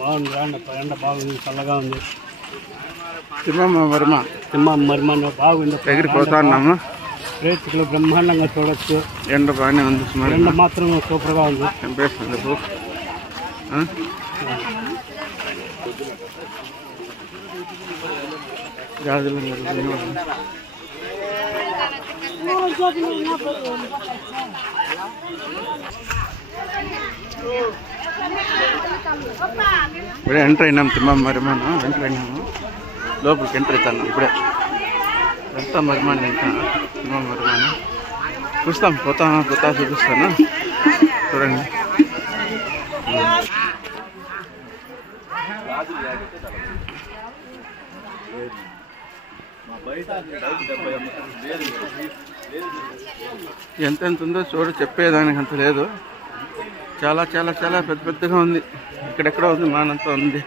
బాగుంది. ఎండ బాగుంది, చల్లగా ఉంది. తిమ్మ మరిమ బాగుంది. దగ్గరికి పోతా ఉన్నాము. ప్రేక్షకులు బ్రహ్మాండంగా చూడొచ్చు. ఎండ బాగానే ఉంది. ఎండ మాత్రం సూపర్గా ఉంది. ఇప్పుడే ఎంటర్ అయినాం. తిమ్మ మరిమాను ఎంటర్ అయినాము. లోపలికి ఎంటర్ అవుతాను. ఇప్పుడే ఎంత మరిమాను ఎంత తిమ్మ మరిమాను చూస్తాం. పోతా చూపిస్తాను. చూడండి. ఎంత ఉందో చూడు, చెప్పేదానికి అంత లేదు. చాలా చాలా చాలా పెద్దగా ఉంది. ఇక్కడెక్కడ ఉంది, మానంతా ఉంది.